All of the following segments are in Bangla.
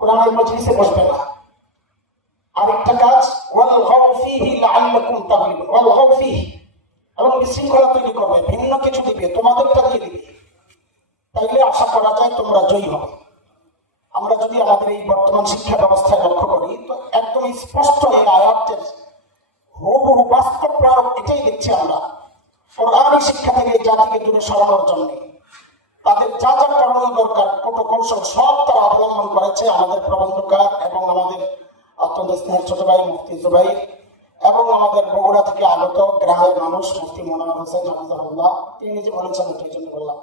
কোরআনের মজলিসে বসবে না। আরেকটা কাজ ওয়ালগাউ ফীহি লাআল্লাকুম তাগলিবুন, ওয়ালগাউ ফীহি, এবং বিশৃঙ্খলা তৈরি করবে, ভিন্ন কিছু দিবে, তোমাদেরটা দিয়ে দিবে, তাইলে আশা করা যায় তোমরা জয়ী হবে। আমরা যদি আমাদের এই বর্তমান শিক্ষা ব্যবস্থায় লক্ষ্য করি তো একদম স্পষ্ট এই আয়াতের হুবহু বাস্তব প্রয়োগ এটাই দেখছি আমরা। কোরআনী শিক্ষা থেকে জাতিকে দূরে সরানোর জন্য তাদের যা যা করণীয় দরকার কৌশল সব তারা অবলম্বন করেছে। আমাদের প্রবন্ধকার এবং আমাদের অত্যন্ত স্নেহের ছোট ভাই মুফতি জুবাইর এবং আমাদের বগুড়া থেকে আগত গ্রামের মানুষ মুফতি মোনাওয়ার হোসেন হাফিজাহুল্লাহ, তিনি নিজে বলেছেন, এটার জন্য বললাম।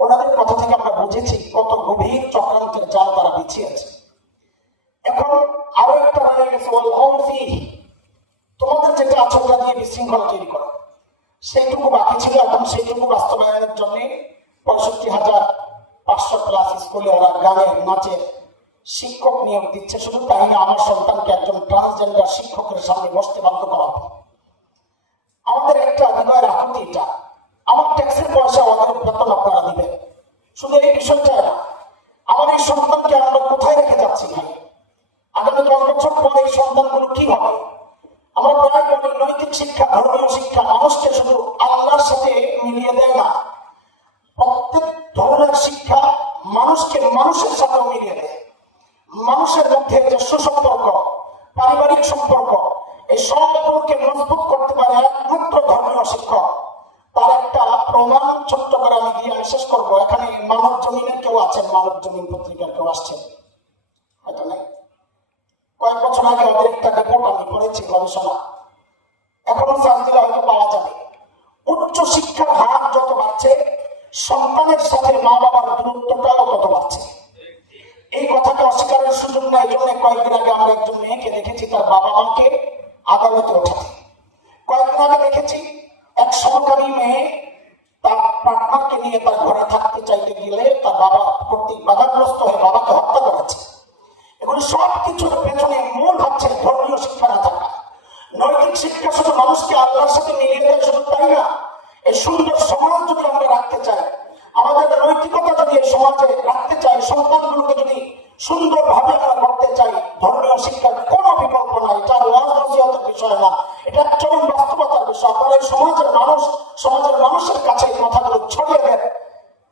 ওনাদের কথা থেকে আমরা বুঝেছি কত গভীর চক্রান্তের জাল তারা বিছিয়েছে। এখন আরো একটা রয়ে গেছে ওয়ালগাউ ফীহি, তোমাদের যেটা আচরণ দিয়ে বিশৃঙ্খলা তৈরি করা, সেইটুকু বাকি ছিল। এখন সেইটুকু বাস্তবায়নের জন্য 65,500 ক্লাস স্কুলে ওরা গানের নাচের শিক্ষক নিয়োগ দিচ্ছে। শুধু তাই না, আমার সন্তানকে একজন ট্রান্সজেন্ডার শিক্ষকের সামনে বসতে বাধ্য করা হবে। আমাদের একটা হৃদয়ের আকুতি, এটা আমার ট্যাক্সের পয়সা আমাদের বেতন আপনারা দিবেন। শুধু এই বিষয়টা না, আমার এই সন্তানকে আমরা কোথায় রেখে যাচ্ছি ভাই? আগামী 10 বছর পরে এই সন্তানগুলো কি হবে? আমরা প্রায় বলি নৈতিক শিক্ষা, ধর্মীয় শিক্ষা মানুষকে শুধু আল্লাহর সাথে মিলিয়ে দেয় না, প্রত্যেক ধরনের শিক্ষা মানুষকে মানুষের সাথে মিলিয়ে দেয়। মানুষের মধ্যে যে সুসম্পর্ক, পারিবারিক সম্পর্ক, এই সম্পর্ককে মজবুত করতে পারে একমাত্র ধর্মীয় শিক্ষক। তার একটা প্রমাণ ছোট্ট করে আমি দিয়ে আমি শেষ করবো। এখানে মানব জমিনের কেউ আছেন, মানব জমিন পত্রিকার কেউ আসছেন? হয়তো নাই। কয়েক বছর আগে ওদের একটা রিপোর্ট আমি পড়েছি, গবেষণা, এখনো চান্স দিলে হয়তো পাওয়া যাবে। উচ্চ শিক্ষার হার যত বাড়ছে, সন্তানের সাথে মা বাবার দূরত্বটাও তত বাড়ছে। এই কথাটা অস্বীকারের সুযোগ নাই। এই জন্য কয়েকদিন আগে আমরা একজন মেয়েকে দেখেছি তার বাবা মাকে আদালতে ওঠাতে। কয়েকদিন আগে দেখেছি এক সহকারী মেয়ে তার পার্টনারকে নিয়ে তার ঘরে থাকতে চাইতে গেলে তার বাবা কর্তৃক বাধাগ্রস্ত হয়ে বাবাকে হত্যা করেছে। এগুলো সব কিছুর পেছনে মূল হচ্ছে ধর্মীয় শিক্ষা না থাকা। নৈতিক শিক্ষা শুধু মানুষকে আল্লাহর সাথে মিলিয়ে দেয়, শুধু তাই না, এই সুন্দর সমাজ যদি আমরা রাখতে চাই, আমাদের নৈতিকতা যদি এই সমাজে রাখতে চাই, সন্তানগুলোকে যদি সুন্দরভাবে আমরা করতে চাই, ধর্মীয় শিক্ষার কোনো বিকল্প নাই। এটা ওয়াজ নসিহতের বিষয় না, এটা চরম বাস্তবতার বিষয়। আপনারা এই সমাজের মানুষের কাছে এই কথাগুলো ছড়িয়ে দেন।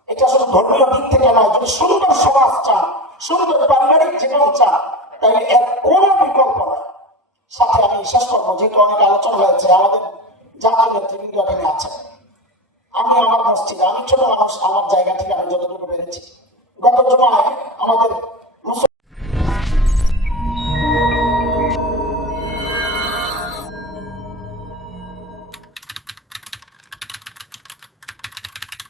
এটা শুধু ধর্মীয় দিক থেকে নয়, যদি সুন্দর সমাজ চান, সুন্দর পারিবারিক জীবন চান, তাহলে এর কোনো বিকল্প নাই। সাথে আমি শেষ করবো, যেহেতু অনেক আলোচনা হয়েছে, আমাদের জাতীয় নেতৃবৃন্দ এখানে আছেন। আমি আমার মসজিদে, আমি ছোট মানুষ, আমার জায়গা থেকে আমি যতটুকু পেরেছি, গত জুমায় আমাদের